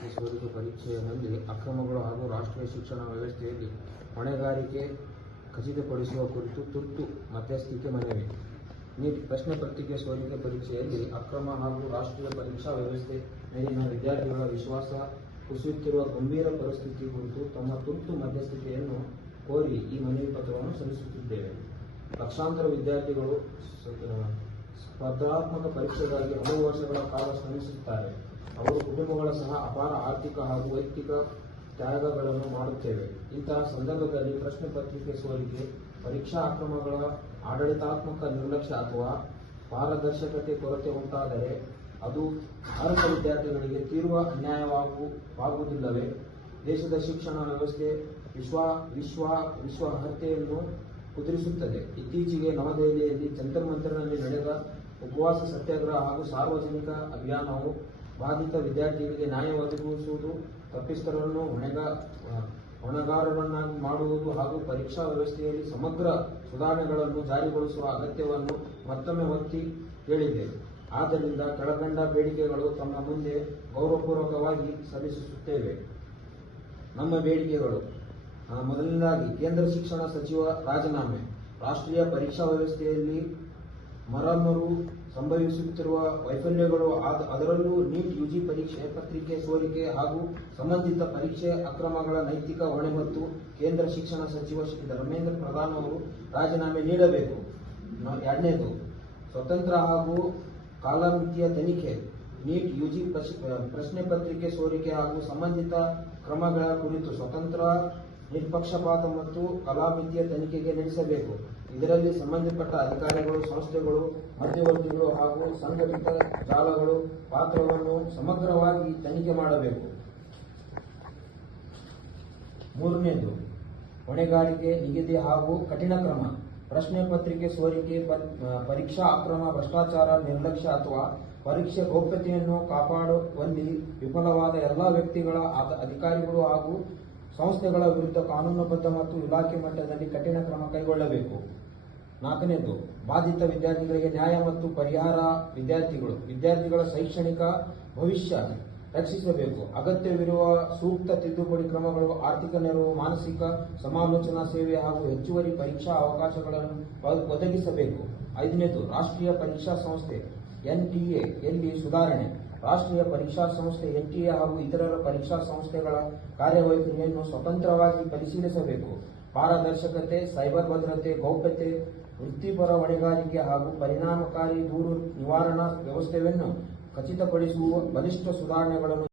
ಪತ್ರಿಕೆ ಸೋರಿಕೆ ಪರೀಕ್ಷೆಯಲ್ಲಿ ಅಕ್ರಮಗಳು ಹಾಗೂ ರಾಷ್ಟ್ರೀಯ ಶಿಕ್ಷಣ ವ್ಯವಸ್ಥೆಯಲ್ಲಿ ಹೊಣೆಗಾರಿಕೆ ಖಚಿತಪಡಿಸುವ ಕುರಿತು ತುರ್ತು ಮಧ್ಯಸ್ಥಿಕೆ ಮನವಿ. ನೀಟ್ ಪ್ರಶ್ನೆ ಪತ್ರಿಕೆ ಸೋರಿಕೆ ಪರೀಕ್ಷೆಯಲ್ಲಿ ಅಕ್ರಮ ಹಾಗೂ ರಾಷ್ಟ್ರೀಯ ಪರೀಕ್ಷಾ ವ್ಯವಸ್ಥೆ ಮೇಲಿನ ವಿದ್ಯಾರ್ಥಿಗಳ ವಿಶ್ವಾಸ ಕುಸಿಯುತ್ತಿರುವ ಗಂಭೀರ ಪರಿಸ್ಥಿತಿ ಕುರಿತು ತಮ್ಮ ತುರ್ತು ಮಧ್ಯಸ್ಥಿಕೆಯನ್ನು ಕೋರಿ ಈ ಮನವಿ ಪತ್ರವನ್ನು ಸಲ್ಲಿಸುತ್ತಿದ್ದೇವೆ. ಲಕ್ಷಾಂತರ ವಿದ್ಯಾರ್ಥಿಗಳು ಸ್ಪರ್ಧಾತ್ಮಕ ಪರೀಕ್ಷೆಗಾಗಿ ಹಲವು ವರ್ಷಗಳ ಕಾಲ ಶ್ರಮಿಸುತ್ತಾರೆ. ಅವರ ಕುಟುಂಬಗಳ ಸಹ ಅಪಾರ ಆರ್ಥಿಕ ಹಾಗೂ ವೈಯಕ್ತಿಕ ತ್ಯಾಗಗಳನ್ನು ಮಾಡುತ್ತೇವೆ. ಇಂತಹ ಸಂದರ್ಭದಲ್ಲಿ ಪ್ರಶ್ನೆ ಪತ್ರಿಕೆ ಸೋರಿಕೆ, ಪರೀಕ್ಷಾ ಅಕ್ರಮಗಳ ಆಡಳಿತಾತ್ಮಕ ನಿರ್ಲಕ್ಷ್ಯ ಅಥವಾ ಪಾರದರ್ಶಕತೆ ಕೊರತೆ ಉಂಟಾದರೆ ಅದು ಅರ್ಹ ವಿದ್ಯಾರ್ಥಿಗಳಿಗೆ ತೀವ್ರ ಅನ್ಯಾಯವಾಗುವುದಿಲ್ಲವೇ? ದೇಶದ ಶಿಕ್ಷಣ ವ್ಯವಸ್ಥೆ ವಿಶ್ವಾಸಾರ್ಹತೆಯನ್ನು ಕುದುರಿಸುತ್ತದೆ. ಇತ್ತೀಚೆಗೆ ನವದೆಹಲಿಯಲ್ಲಿ ಜಂತರ್ ಮಂತರ್ನಲ್ಲಿ ನಡೆದ ಉಪವಾಸ ಸತ್ಯಾಗ್ರಹ ಹಾಗೂ ಸಾರ್ವಜನಿಕ ಅಭಿಯಾನವು ಬಾಧಿತ ವಿದ್ಯಾರ್ಥಿಗಳಿಗೆ ನ್ಯಾಯ ಒದಗಿಸುವುದು, ತಪ್ಪಿತಸ್ಥರನ್ನು ಹೊಣೆಗಾರರನ್ನಾಗಿ ಮಾಡುವುದು ಹಾಗೂ ಪರೀಕ್ಷಾ ವ್ಯವಸ್ಥೆಯಲ್ಲಿ ಸಮಗ್ರ ಸುಧಾರಣೆಗಳನ್ನು ಜಾರಿಗೊಳಿಸುವ ಅಗತ್ಯವನ್ನು ಮತ್ತೊಮ್ಮೆ ಒತ್ತಿ ಹೇಳಿದೆ. ಆದ್ದರಿಂದ ಕೆಳಕಂಡ ಬೇಡಿಕೆಗಳು ತಮ್ಮ ಮುಂದೆ ಗೌರವಪೂರ್ವಕವಾಗಿ ಸಲ್ಲಿಸುತ್ತೇವೆ. ನಮ್ಮ ಬೇಡಿಕೆಗಳು: ಮೊದಲನೇದಾಗಿ, ಕೇಂದ್ರ ಶಿಕ್ಷಣ ಸಚಿವ ರಾಜೀನಾಮೆ. ರಾಷ್ಟ್ರೀಯ ಪರೀಕ್ಷಾ ವ್ಯವಸ್ಥೆಯಲ್ಲಿ ಮರಮರು ಸಂಭವಿಸುತ್ತಿರುವ ವೈಫಲ್ಯಗಳು, ಅದರಲ್ಲೂ ನೀಟ್ ಯುಜಿ ಪತ್ರಿಕೆ ಸೋರಿಕೆ ಹಾಗೂ ಸಂಬಂಧಿತ ಪರೀಕ್ಷೆ ಅಕ್ರಮಗಳ ನೈತಿಕ ಹೊಣೆ ಮತ್ತು ಕೇಂದ್ರ ಶಿಕ್ಷಣ ಸಚಿವ ಶ್ರೀ ಧರ್ಮೇಂದ್ರ ಪ್ರಧಾನ್ ಅವರು ರಾಜೀನಾಮೆ ನೀಡಬೇಕು. ಎರಡನೇದು, ಸ್ವತಂತ್ರ ಹಾಗೂ ಕಾಲಮಿತಿಯ ತನಿಖೆ. ನೀಟ್ ಯುಜಿ ಪ್ರಶ್ನೆ ಪತ್ರಿಕೆ ಸೋರಿಕೆ ಹಾಗೂ ಸಂಬಂಧಿತ ಕ್ರಮಗಳ ಕುರಿತು ಸ್ವತಂತ್ರ, ನಿಷ್ಪಕ್ಷಪಾತ ಮತ್ತು ಕಾಲಮಿತಿಯ ತನಿಖೆಗೆ ನಡೆಸಬೇಕು. ಇದರಲ್ಲಿ ಸಂಬಂಧಪಟ್ಟ ಅಧಿಕಾರಿಗಳು, ಸಂಸ್ಥೆಗಳು, ಮಧ್ಯವರ್ತಿಗಳು ಹಾಗೂ ಸಂಘಟಿತ ಜಾಲಗಳು ಪಾತ್ರವನ್ನು ಸಮಗ್ರವಾಗಿ ತನಿಖೆ ಮಾಡಬೇಕು. ಮೂರನೇದು, ಹೊಣೆಗಾರಿಕೆ ನಿಗದಿ ಹಾಗೂ ಕಠಿಣ ಕ್ರಮ. ಪ್ರಶ್ನೆ ಪತ್ರಿಕೆ ಸೋರಿಕೆ, ಪರೀಕ್ಷಾ ಅಕ್ರಮ, ಭ್ರಷ್ಟಾಚಾರ, ನಿರ್ಲಕ್ಷ್ಯ ಅಥವಾ ಪರೀಕ್ಷೆ ಗೌಪ್ಯತೆಯನ್ನು ಕಾಪಾಡುವಲ್ಲಿ ವಿಫಲವಾದ ಎಲ್ಲ ವ್ಯಕ್ತಿಗಳ, ಅಧಿಕಾರಿಗಳು ಹಾಗೂ ಸಂಸ್ಥೆಗಳ ವಿರುದ್ಧ ಕಾನೂನುಬದ್ಧ ಮತ್ತು ಇಲಾಖೆ ಮಟ್ಟದಲ್ಲಿ ಕಠಿಣ ಕ್ರಮ ಕೈಗೊಳ್ಳಬೇಕು. ನಾಲ್ಕನೇದು, ಬಾಧಿತ ವಿದ್ಯಾರ್ಥಿಗಳಿಗೆ ನ್ಯಾಯ ಮತ್ತು ಪರಿಹಾರ. ವಿದ್ಯಾರ್ಥಿಗಳ ಶೈಕ್ಷಣಿಕ ಭವಿಷ್ಯ ರಕ್ಷಿಸಬೇಕು. ಅಗತ್ಯವಿರುವ ಸೂಕ್ತ ತಿದ್ದುಪಡಿ ಕ್ರಮಗಳು, ಆರ್ಥಿಕ ನೆರವು, ಮಾನಸಿಕ ಸಮಾಲೋಚನಾ ಸೇವೆ ಹಾಗೂ ಹೆಚ್ಚುವರಿ ಪರೀಕ್ಷಾ ಅವಕಾಶಗಳನ್ನು ಒದಗಿಸಬೇಕು. ಐದನೇದು, ರಾಷ್ಟ್ರೀಯ ಪರೀಕ್ಷಾ ಸಂಸ್ಥೆ ಎನ್ಟಿಎ ಯಲ್ಲಿ ಸುಧಾರಣೆ. ರಾಷ್ಟ್ರೀಯ ಪರೀಕ್ಷಾ ಸಂಸ್ಥೆ ಎನ್ಟಿಎ ಹಾಗೂ ಇತರ ಪರೀಕ್ಷಾ ಸಂಸ್ಥೆಗಳ ಕಾರ್ಯವೈಖರಿಯನ್ನು ಸ್ವತಂತ್ರವಾಗಿ ಪರಿಶೀಲಿಸಬೇಕು. ಪಾರದರ್ಶಕತೆ, ಸೈಬರ್ ಭದ್ರತೆ, ಗೌಪ್ಯತೆ, ವೃತ್ತಿಪರ ಹೊಣೆಗಾರಿಕೆ ಹಾಗೂ ಪರಿಣಾಮಕಾರಿ ದೂರು ನಿವಾರಣಾ ವ್ಯವಸ್ಥೆಯನ್ನು ಖಚಿತಪಡಿಸುವ ಬಲಿಷ್ಠ ಸುಧಾರಣೆಗಳನ್ನು